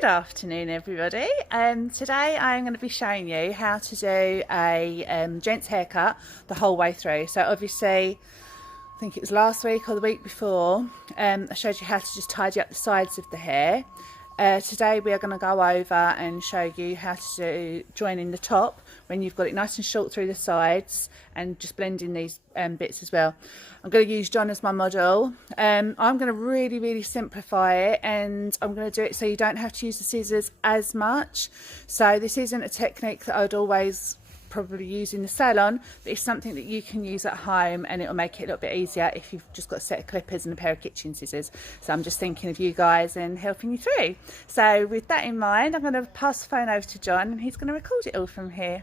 Good afternoon, everybody. Today I'm going to be showing you how to do a gents haircut the whole way through. So obviously, I think it was last week or the week before, I showed you how to just tidy up the sides of the hair. Today we are going to go over and show you how to do joining the top when you've got it nice and short through the sides, and just blending these bits as well. I'm going to use John as my model. I'm going to really simplify it, and I'm going to do it so you don't have to use the scissors as much. So this isn't a technique that I'd always probably use in the salon, but it's something that you can use at home, and it'll make it a little bit easier if you've just got a set of clippers and a pair of kitchen scissors. So I'm just thinking of you guys and helping you through. So with that in mind, I'm going to pass the phone over to John, and he's going to record it all from here.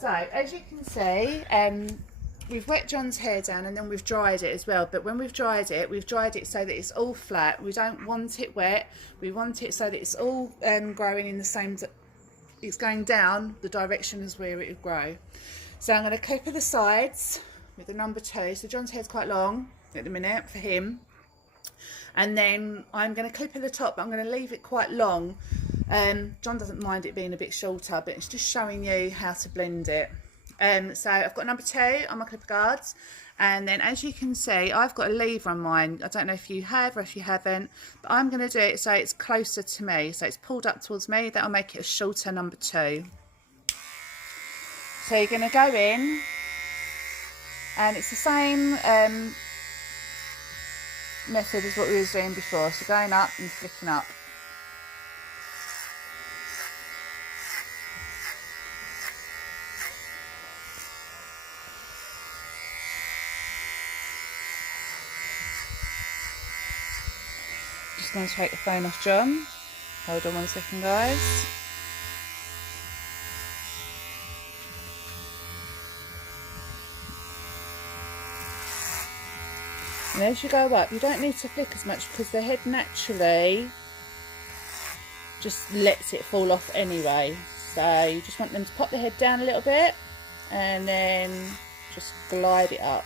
So as you can see, we've wet John's hair down and then we've dried it as well. But when we've dried it so that it's all flat. We don't want it wet. We want it so that it's all growing in the same, it's going down the direction as where it would grow. So I'm going to clip the sides with the number 2. So John's hair's quite long at the minute for him. And then I'm going to clip at the top, but I'm going to leave it quite long. John doesn't mind it being a bit shorter, but it's just showing you how to blend it. So I've got number 2 on my clipper guards, and then as you can see, I've got a lever on mine. I don't know if you have or if you haven't, but I'm going to do it so it's closer to me, so it's pulled up towards me. That'll make it a shorter number 2. So you're going to go in, and it's the same method as what we were doing before, so going up and flicking up. Just going to take the phone off John. Hold on 1 second, guys. And as you go up, you don't need to flick as much because the head naturally just lets it fall off anyway. So you just want them to pop the head down a little bit and then just glide it up.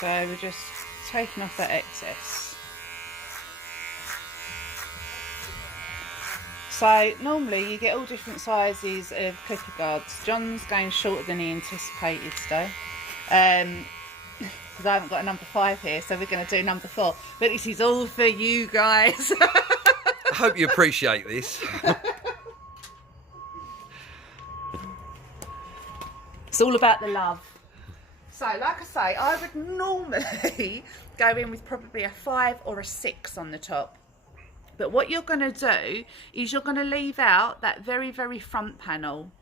So we're just taking off that excess. So normally you get all different sizes of clipper guards. John's going shorter than he anticipated today, because I haven't got a number 5 here, so we're going to do number 4. But this is all for you guys. I hope you appreciate this. It's all about the love. So like I say, I would normally go in with probably a 5 or a 6 on the top. But what you're going to do is you're going to leave out that very front panel.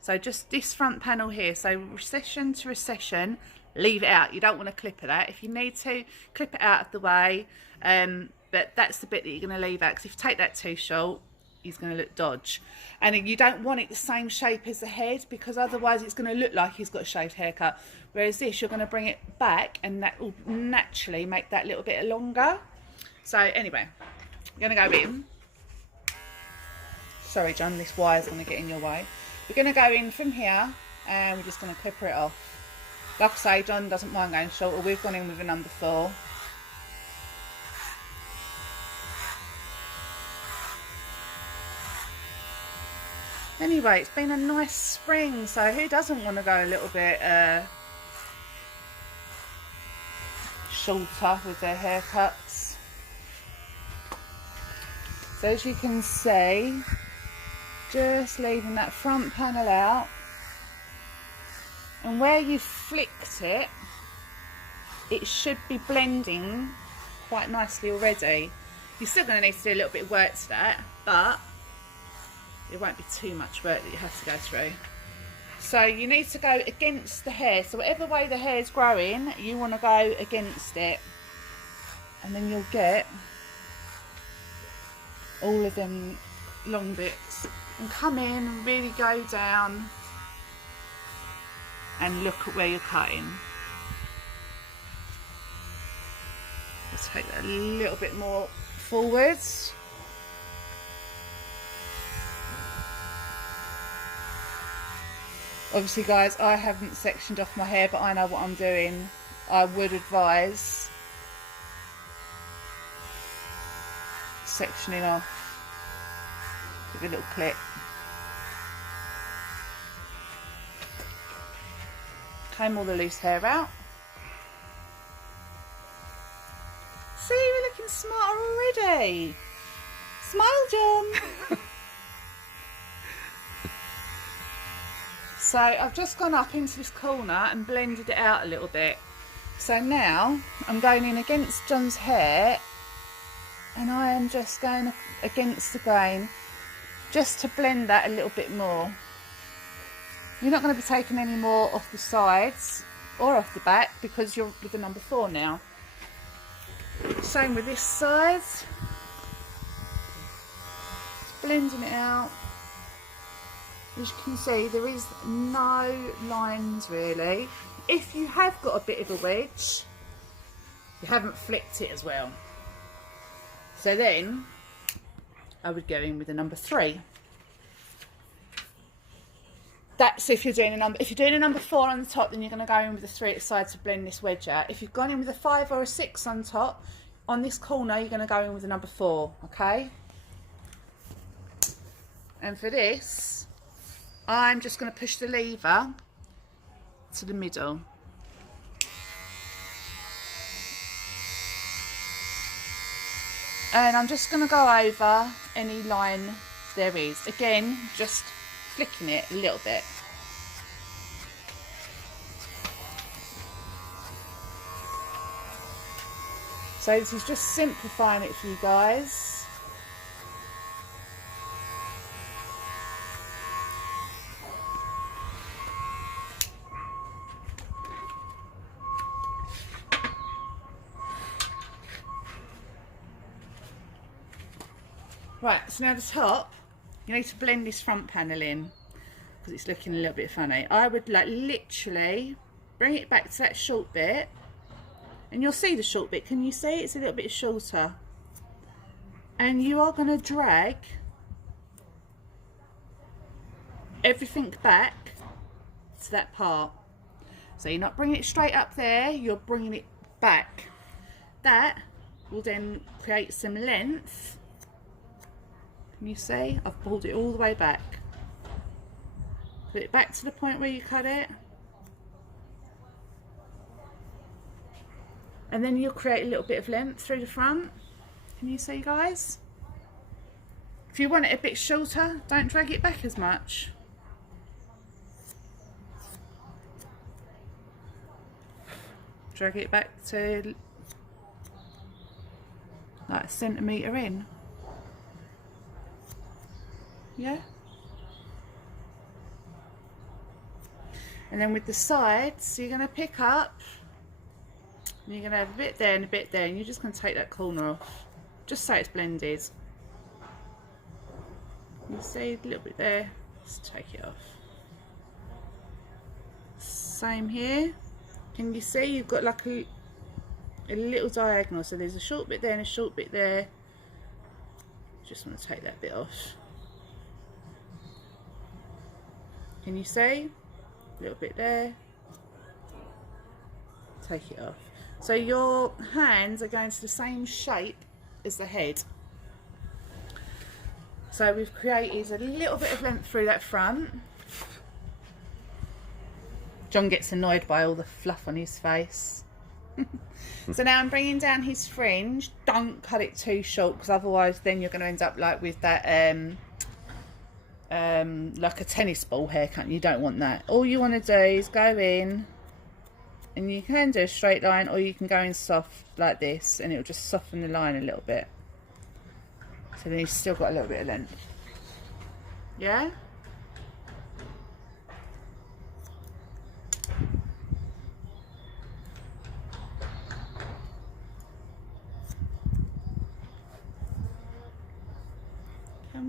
So just this front panel here. So recession to recession, leave it out. You don't want to clip it out. If you need to, clip it out of the way. But that's the bit that you're going to leave out, because if you take that too short, he's going to look dodge. And you don't want it the same shape as the head, because otherwise it's going to look like he's got a shaved haircut. Whereas this, you're going to bring it back, and that will naturally make that little bit longer. So anyway, I'm going to go in. Sorry John, this wire's going to get in your way. We're going to go in from here, and we're just going to clipper it off. Like I say, John doesn't mind going shorter. We've gone in with a number 4. Anyway, it's been a nice spring, so who doesn't want to go a little bit shorter with their haircuts? So as you can see, just leaving that front panel out, and where you flicked it, it should be blending quite nicely already. You're still going to need to do a little bit of work to that, but it won't be too much work that you have to go through. So you need to go against the hair. So whatever way the hair's growing, you want to go against it. And then you'll get all of them long bits. And come in and really go down and look at where you're cutting. Let's take that a little bit more forwards. Obviously guys, I haven't sectioned off my hair, but I know what I'm doing. I would advise sectioning off with a little clip. Comb all the loose hair out. See, we're looking smarter already. Smile, John. So I've just gone up into this corner and blended it out a little bit. So now I'm going in against John's hair and I am just going against the grain just to blend that a little bit more. You're not going to be taking any more off the sides or off the back because you're with the number 4 now. Same with this side. Just blending it out. As you can see, there is no lines really. If you have got a bit of a wedge, you haven't flicked it as well. So then I would go in with a number 3. That's if you're doing a number. If you're doing a number 4 on the top, then you're going to go in with a 3 at the side to blend this wedge out. If you've gone in with a 5 or a 6 on top, on this corner, you're going to go in with a number 4. Okay. And for this, I'm just going to push the lever to the middle. And I'm just going to go over any line there is. Again, just flicking it a little bit. So this is just simplifying it for you guys. Right, so now the top, you need to blend this front panel in because it's looking a little bit funny. I would like literally bring it back to that short bit and you'll see the short bit. Can you see it's a little bit shorter? And you are going to drag everything back to that part. So you're not bringing it straight up there, you're bringing it back. That will then create some length. Can you see? I've pulled it all the way back. Put it back to the point where you cut it. And then you'll create a little bit of length through the front. Can you see, guys? If you want it a bit shorter, don't drag it back as much. Drag it back to like a centimetre in. Yeah. And then with the sides, you're going to pick up, and you're going to have a bit there and a bit there, and you're just going to take that corner off, just so it's blended. You see a little bit there, just take it off. Same here. Can you see you've got like a little diagonal, so there's a short bit there and a short bit there. Just want to take that bit off. Can you see? A little bit there. Take it off. So your hands are going to the same shape as the head. So we've created a little bit of length through that front. John gets annoyed by all the fluff on his face. So now I'm bringing down his fringe. Don't cut it too short because otherwise then you're going to end up like with that like a tennis ball haircut. You don't want that. All you want to do is go in, and you can do a straight line or you can go in soft like this and it'll just soften the line a little bit. So then you've still got a little bit of length. Yeah?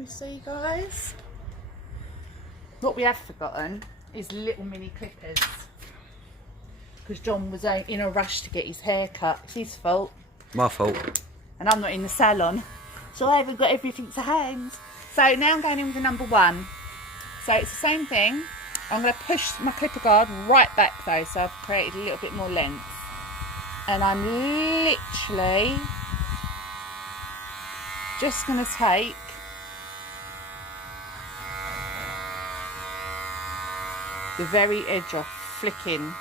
you see, guys? What we have forgotten is little mini clippers. Because John was in a rush to get his hair cut. It's his fault. My fault. And I'm not in the salon. So I haven't got everything to hand. So now I'm going in with the number 1. So it's the same thing. I'm going to push my clipper guard right back though. So I've created a little bit more length. And I'm literally just going to take the very edge off, flicking.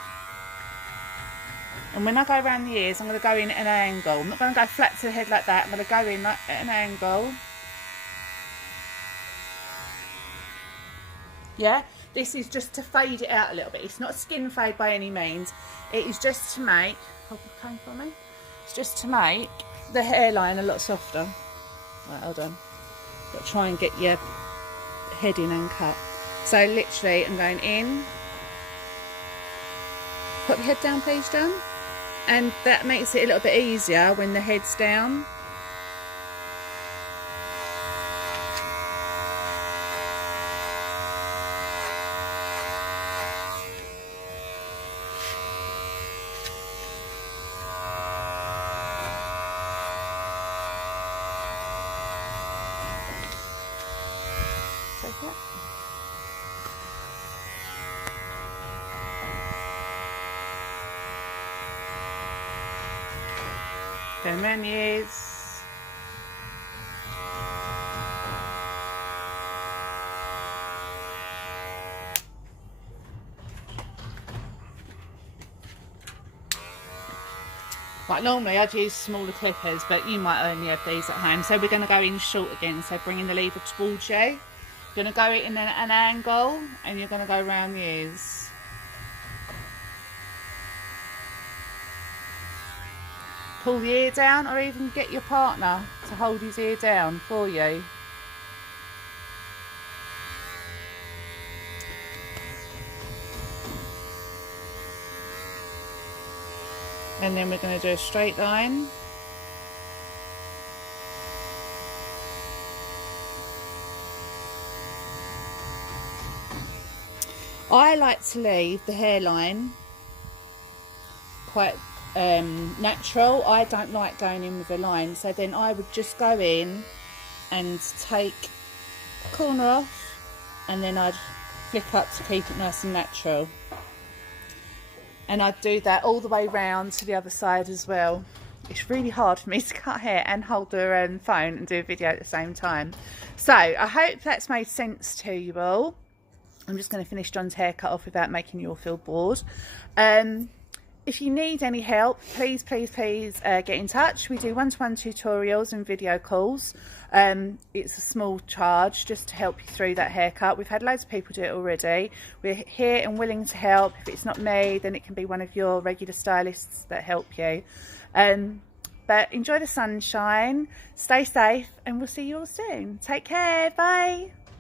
And when I go around the ears, I'm going to go in at an angle. I'm not going to go flat to the head like that. I'm going to go in at an angle. Yeah, this is just to fade it out a little bit. It's not a skin fade by any means. It is just to make, hold the comb for me. It's just to make the hairline a lot softer. Right, hold on. Got to try and get your head in and cut. So literally, I'm going in. Put your head down, please, John. And that makes it a little bit easier when the head's down. Take it. Go menus. Like normally I'd use smaller clippers, but you might only have these at home. So we're going to go in short again, so bringing the lever towards you. You're going to go in an angle and you're going to go round the ears. Pull the ear down, or even get your partner to hold his ear down for you. And then we're going to do a straight line. I like to leave the hairline quite natural. I don't like going in with a line, so then I would just go in and take the corner off, and then I'd flick up to keep it nice and natural. And I'd do that all the way round to the other side as well. It's really hard for me to cut hair and hold the phone and do a video at the same time. So I hope that's made sense to you all. I'm just going to finish John's haircut off without making you all feel bored. If you need any help, please get in touch. We do one-to-one tutorials and video calls. It's a small charge just to help you through that haircut. We've had loads of people do it already. We're here and willing to help. If it's not me, then it can be one of your regular stylists that help you. But enjoy the sunshine, stay safe, and we'll see you all soon. Take care, bye.